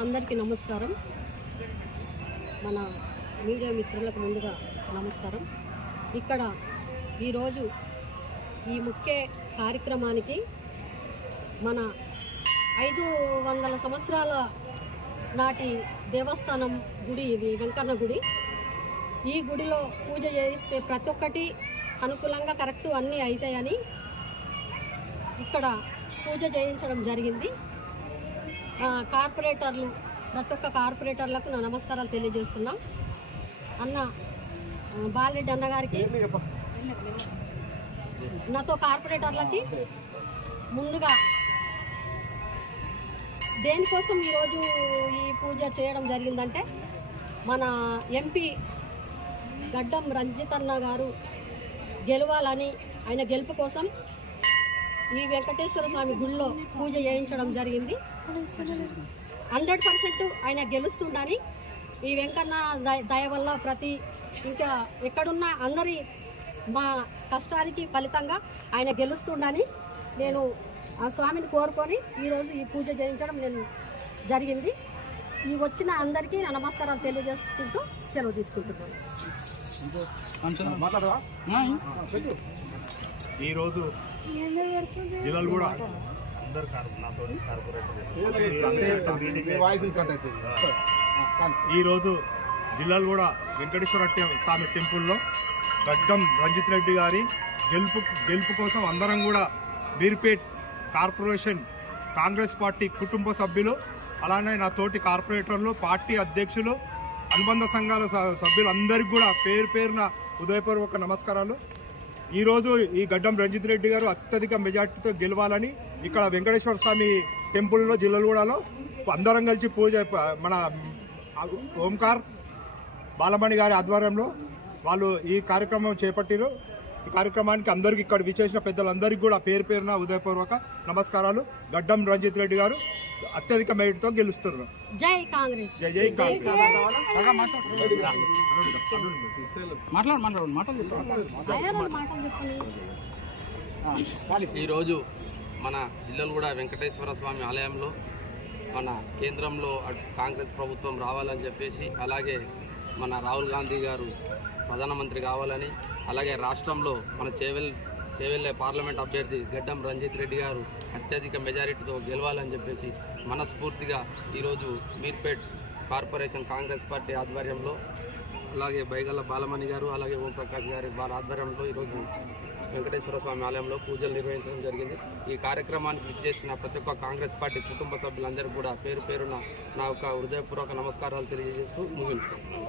అందరికీ నమస్కారం. మన మీడియా మిత్రులకు ముందుగా నమస్కారం. ఇక్కడ ఈరోజు ఈ ముఖ్య కార్యక్రమానికి మన ఐదు వందల సంవత్సరాల నాటి దేవస్థానం గుడి ఇది వెంకన్న గుడి. ఈ గుడిలో పూజ చేయిస్తే ప్రతి ఒక్కటి అనుకూలంగా కరెక్ట్ అన్నీ అవుతాయని ఇక్కడ పూజ చేయించడం జరిగింది. కార్పొరేటర్లు ప్రతి ఒక్క కార్పొరేటర్లకు నా నమస్కారాలు తెలియజేస్తున్నాం. అన్న బాలరెడ్డి అన్న గారికి నాతో కార్పొరేటర్లకి ముందుగా దేనికోసం ఈరోజు ఈ పూజ చేయడం జరిగిందంటే మన ఎంపీ గడ్డం రంజితన్న గారు గెలవాలని ఆయన గెలుపు కోసం ఈ వెంకటేశ్వర స్వామి గుడిలో పూజ చేయించడం జరిగింది. హండ్రెడ్ పర్సెంట్ ఆయన గెలుస్తుండని ఈ వెంకన్న దయ- దయ వల్ల ప్రతి ఇంకా ఎక్కడున్నా అందరి మా కష్టానికి ఫలితంగా ఆయన గెలుస్తుండని నేను ఆ స్వామిని కోరుకొని ఈరోజు ఈ పూజ చేయించడం నేను జరిగింది. ఈ వచ్చిన అందరికీ నా నమస్కారాలు తెలియజేసుకుంటూ సెలవు తీసుకుంటున్నాను. ఈరోజు జిల్లాలు కూడా. అందరు ఈరోజు జిల్లాలు కూడా వెంకటేశ్వర స్వామి టెంపుల్లో గడ్డం రంజిత్ రెడ్డి గారి గెలుపు గెలుపు కోసం అందరం కూడా బీర్పేట్ కార్పొరేషన్ కాంగ్రెస్ పార్టీ కుటుంబ సభ్యులు అలానే నా తోటి కార్పొరేటర్లు పార్టీ అధ్యక్షులు అనుబంధ సంఘాల స- సభ్యులందరికీ కూడా పేరు పేరున ఉదయపూర్వక నమస్కారాలు. ఈరోజు ఈ గడ్డం రంజిత్ రెడ్డి గారు అత్యధిక మెజార్టీతో గెలవాలని ఇక్కడ వెంకటేశ్వర స్వామి టెంపుల్లో జిల్లలగూడలో అందరం కలిసి పూజ మన ఓంకార్ బాలమణి గారి ఆధ్వర్యంలో వాళ్ళు ఈ కార్యక్రమం చేపట్టారు ఈ కార్యక్రమానికి అందరికి ఇక్కడ విచేసిన పెద్దలందరికీ కూడా పేరు పేరున ఉదయపూర్వక నమస్కారాలు. గడ్డం రంజిత్ రెడ్డి గారు అత్యధిక మెరిట్తో గెలుస్తున్నారు. జై కాంగ్రెస్. జై జై కాంగ్రెస్. ఈరోజు మన జిల్లలగూడ వెంకటేశ్వర స్వామి ఆలయంలో మన కేంద్రంలో కాంగ్రెస్ ప్రభుత్వం రావాలని చెప్పేసి అలాగే మన రాహుల్ గాంధీ గారు ప్రధానమంత్రి కావాలని అలాగే రాష్ట్రంలో మన చేవెల్ చేవెళ్ళే పార్లమెంట్ అభ్యర్థి గడ్డం రంజిత్ రెడ్డి గారు అత్యధిక మెజారిటీతో గెలవాలని చెప్పేసి మనస్ఫూర్తిగా ఈరోజు మీర్పేట్ కార్పొరేషన్ కాంగ్రెస్ పార్టీ ఆధ్వర్యంలో అలాగే బైగల్ల బాలమణి గారు అలాగే ఓంప్రకాష్ గారి వారి ఆధ్వర్యంలో ఈరోజు వెంకటేశ్వర స్వామి ఆలయంలో పూజలు నిర్వహించడం జరిగింది. ఈ కార్యక్రమానికి విచ్చేసిన ప్రతి ఒక్క కాంగ్రెస్ పార్టీ కుటుంబ సభ్యులందరూ కూడా పేరు పేరున నా యొక్క హృదయపూర్వక నమస్కారాలు తెలియజేస్తూ ముగించుకుంటున్నాను